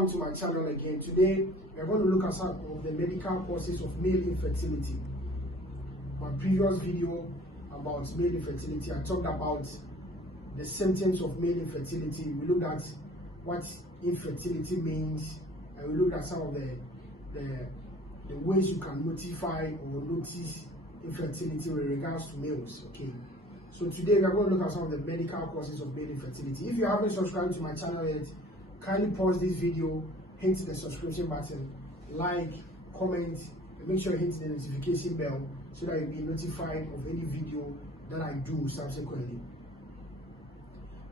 welcome to my channel again. Today we are going to look at some of the medical causes of male infertility. My previous video about male infertility, I talked about the symptoms of male infertility. We looked at what infertility means, and we looked at some of the ways you can notify or notice infertility with regards to males. Okay, so today we are going to look at some of the medical causes of male infertility. If you haven't subscribed to my channel yet, kindly pause this video, hit the subscription button, like, comment, and make sure you hit the notification bell so that you'll be notified of any video that I do subsequently.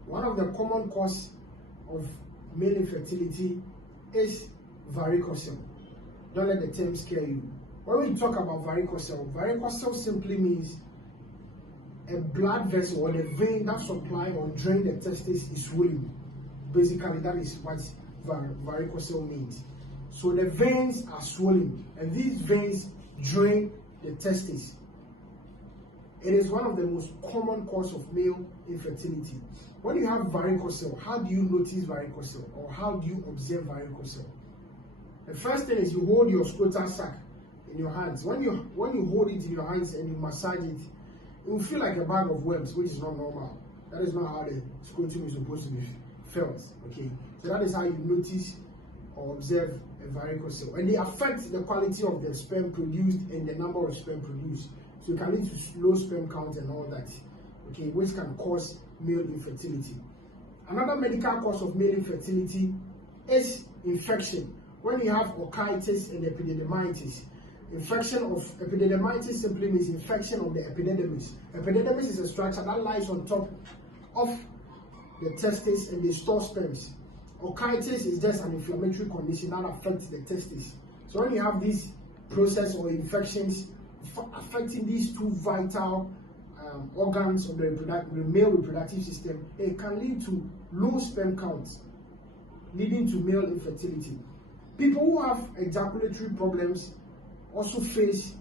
One of the common causes of male infertility is varicocele. Don't let the term scare you. When we talk about varicocele simply means a blood vessel or the vein that supply or drain the testes is swollen. Basically, that is what varicocele means. So the veins are swollen, and these veins drain the testes. It is one of the most common causes of male infertility. When you have varicocele, how do you notice varicocele, or how do you observe varicocele? The first thing is you hold your scrotal sac in your hands. When you hold it in your hands and you massage it, it will feel like a bag of worms, which is not normal. That is not how the scrotum is supposed to be felt. Okay, so that is how you notice or observe a varicocele, and they affect the quality of the sperm produced and the number of sperm produced. So it can lead to low sperm count and all that. Okay, which can cause male infertility. Another medical cause of male infertility is infection. When you have orchitis and epididymitis, infection of epididymitis simply means infection of the epididymis. Epididymis is a structure that lies on top of the testes and they store sperms. Orchitis is just an inflammatory condition that affects the testes. So when you have this process or infections affecting these two vital organs of the male reproductive system, it can lead to low sperm counts, leading to male infertility. People who have ejaculatory problems also face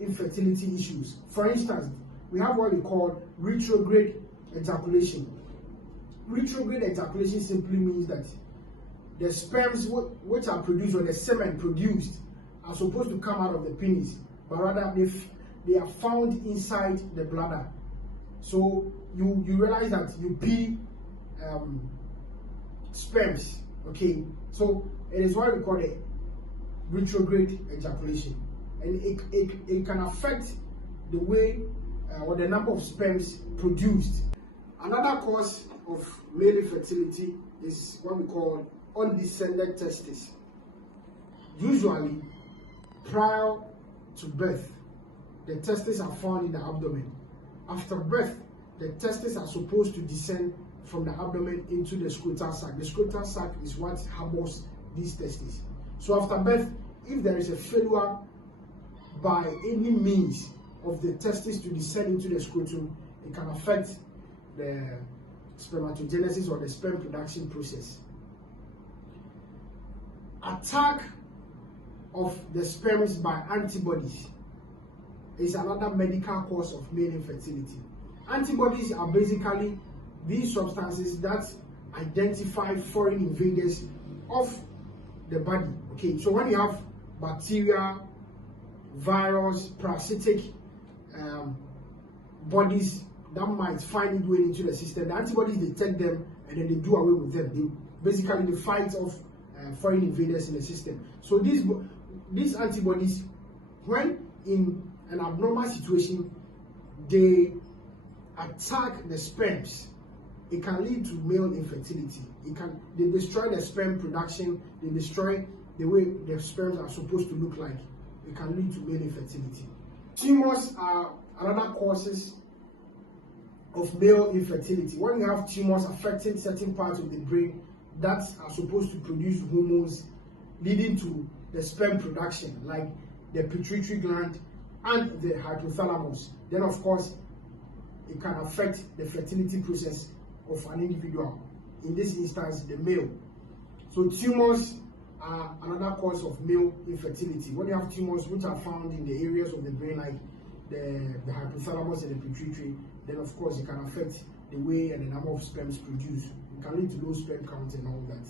infertility issues. For instance, we have what we call retrograde ejaculation. Retrograde ejaculation simply means that the sperms which are produced, or the semen produced, are supposed to come out of the penis, but rather they are found inside the bladder. So you realize that you pee sperms. Okay, so it is what we call a retrograde ejaculation, and it can affect the way or the number of sperms produced. Another cause of male infertility is what we call undescended testes. Usually, prior to birth, the testes are found in the abdomen. After birth, the testes are supposed to descend from the abdomen into the scrotal sac. The scrotal sac is what harbors these testes. So after birth, if there is a failure by any means of the testes to descend into the scrotum, it can affect the spermatogenesis or the sperm production process. Attack of the sperms by antibodies is another medical cause of male infertility. Antibodies are basically these substances that identify foreign invaders of the body. Okay, so when you have bacteria, virus, parasitic bodies that might find its way into the system, the antibodies detect them and then they do away with them. They fight off foreign invaders in the system. So these antibodies, when in an abnormal situation, they attack the sperms. It can lead to male infertility. They destroy the sperm production. They destroy the way the sperms are supposed to look like. It can lead to male infertility. Tumors are another causes of male infertility. When you have tumors affecting certain parts of the brain that are supposed to produce hormones leading to the sperm production, like the pituitary gland and the hypothalamus, then of course it can affect the fertility process of an individual, in this instance the male. So tumors are another cause of male infertility. When you have tumors which are found in the areas of the brain like the hypothalamus and the pituitary, then of course it can affect the way and the number of sperms produced. It can lead to low sperm count and all that.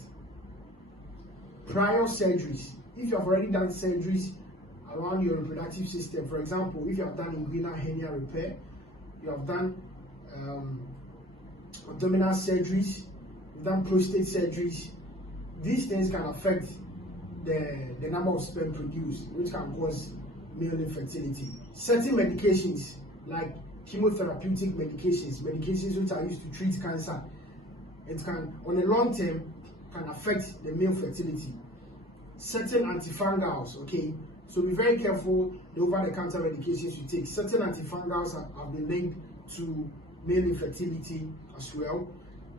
prior surgeries. If you have already done surgeries around your reproductive system, for example, if you have done inguinal hernia repair, you have done abdominal surgeries, you've done prostate surgeries, these things can affect the number of sperm produced, which can cause male infertility. Certain medications like chemotherapeutic medications which are used to treat cancer, it can, on a long term, can affect the male fertility. Certain antifungals, okay, so be very careful the over-the-counter medications you take. Certain antifungals have been linked to male infertility as well.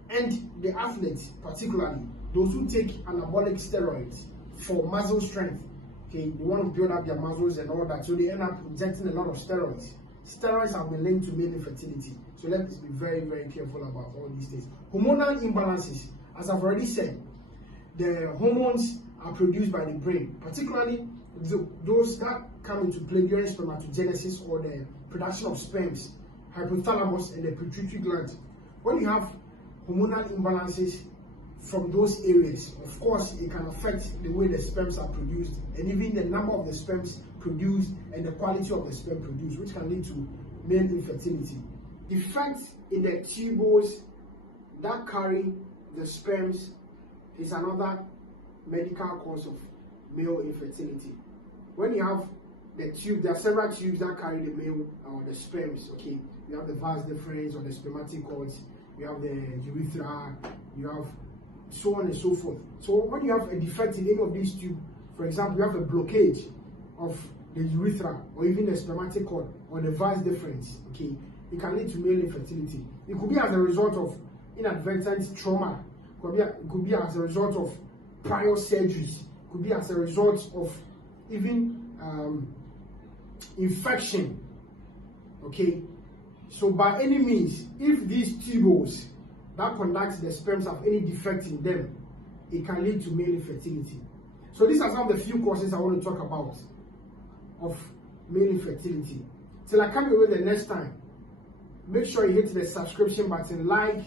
And the athletes, particularly those who take anabolic steroids for muscle strength, okay, they want to build up their muscles and all that, so they end up injecting a lot of steroids. Steroids have been linked to male infertility, so let's be very, very careful about all these things. Hormonal imbalances, as I've already said, the hormones are produced by the brain, particularly those that come into play during spermatogenesis or the production of sperms, hypothalamus and the pituitary gland. When you have hormonal imbalances from those areas, of course, it can affect the way the sperms are produced and even the number of the sperms produced and the quality of the sperm produced, which can lead to male infertility. Defects in the tubules that carry the sperms is another medical cause of male infertility. When you have the tube, there are several tubes that carry the male or the sperms, okay? You have the vas deferens or the spermatic cords, you have the urethra, you have so on and so forth. So when you have a defect in any of these tubes, for example, you have a blockage of the urethra or even the spermatic cord or the vas deferens, okay, it can lead to male infertility. It could be as a result of inadvertent trauma, it could be as a result of prior surgeries, it could be as a result of even infection, okay. So by any means, if these tubules that conduct the sperms have any defect in them, it can lead to male infertility. So these are some of the few causes I want to talk about of male infertility. Till I come your way the next time, make sure you hit the subscription button, like.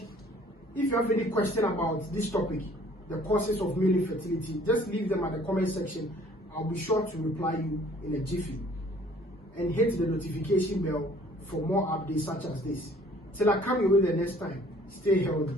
If you have any question about this topic, the causes of male infertility, just leave them at the comment section. I'll be sure to reply you in a jiffy. And hit the notification bell for more updates such as this. Till I come your way the next time, stay healthy.